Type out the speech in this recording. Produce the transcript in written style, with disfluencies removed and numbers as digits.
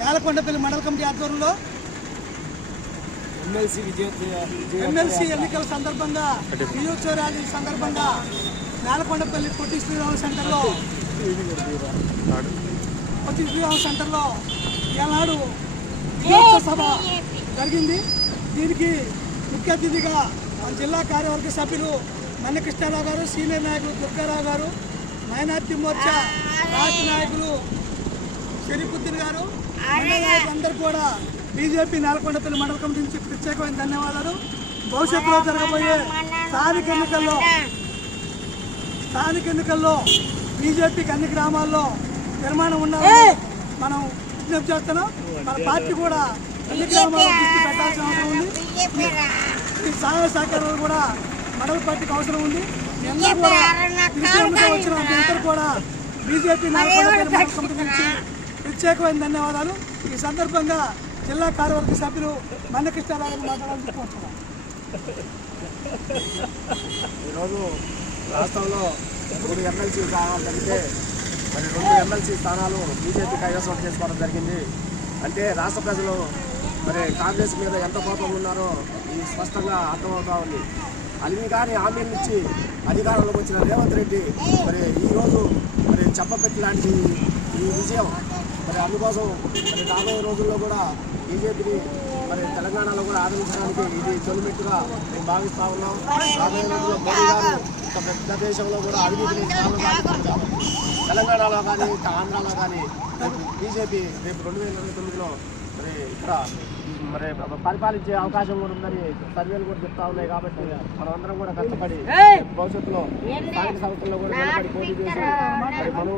నేలకొండపల్లి మండల కమిటీ ఆధ్వర్యంలో ఎమ్మెల్సీ ఎన్నికల సందర్భంగా విజయోత్సవ ర్యాలీ సందర్భంగా నేలకొండపల్లి పొట్టి శ్రీరామ సెంటర్లో ఈనాడు విజయోత్సవ సభ జరిగింది. దీనికి ముఖ్య అతిథిగా మన జిల్లా కార్యవర్గ సభ్యులు మన్నె కృష్ణారావు గారు, సీనియర్ నాయకులు దుర్గారావు గారు, మైనార్టీ మోర్చా రాష్ట్ర నాయకులు షరీఫుద్దీన్ గారు, మండల నాయకులందరూ కూడా బీజేపీ నేలకొండపల్లి మండల కమిటీ నుంచి ప్రత్యేకమైన ధన్యవాదాలు. భవిష్యత్తులో జరగబోయే స్థానిక ఎన్నికల్లో బీజేపీకి అన్ని గ్రామాల్లో నిర్మాణం ఉండాలని మనం విజ్ఞప్తి చేస్తున్నాం. మన పార్టీ కూడా అన్ని గ్రామాల్లో దృష్టి పెట్టాల్సిన అవసరం ఉంది. ఈ సహాయ సహకారాలు కూడా మండల పార్టీకి అవసరం ఉంది. వచ్చిన అందరూ కూడా బీజేపీ నేలకొండపల్లి మండల కమిటీ నుంచి ప్రత్యేకమైన ధన్యవాదాలు. ఈ సందర్భంగా జిల్లా కార్యవర్గ సభ్యులు మన్నె కృష్ణారావు మాట్లాడాలని కోరుతున్నాం. ఈరోజు రాష్ట్రంలో 3 ఎమ్మెల్సీ స్థానాలు జరిగితే మరి 2 ఎమ్మెల్సీ స్థానాలు బీజేపీ కైవసం చేసుకోవడం జరిగింది. అంటే రాష్ట్ర ప్రజలు మరి కాంగ్రెస్ మీద ఎంత కోపంగా ఉన్నారో ఇది స్పష్టంగా అర్థమవుతూ ఉంది. అలిమి కానీ హామీలు ఇచ్చి అధికారంలోకి వచ్చిన రేవంత్ రెడ్డి మరి ఈరోజు మరి చెప్పపెట్టి లాంటి ఈ విజయం మరి అందుకోసం మరి రాబోయే రోజుల్లో కూడా బీజేపీని మరి తెలంగాణలో కూడా ఆదరించడానికి ఇది తొలిమెట్టుగా మేము భావిస్తూ ఉన్నాం. రాబోయే రోజుల్లో మోడీ గారు ఒక పెద్ద దేశంలో కూడా అవినీతిని తెలంగాణలో కానీ ఆంధ్రాలో కానీ బీజేపీ రేపు 2029లో మరి ఇక్కడ మరి పరిపాలించే అవకాశం కూడా ఉందని సర్వేలు కూడా చెప్తా ఉన్నాయి. కాబట్టి మనమందరం కూడా కష్టపడి భవిష్యత్తులో స్థానిక సంస్థల్లో కూడా పోటీ చేసి మరి మనం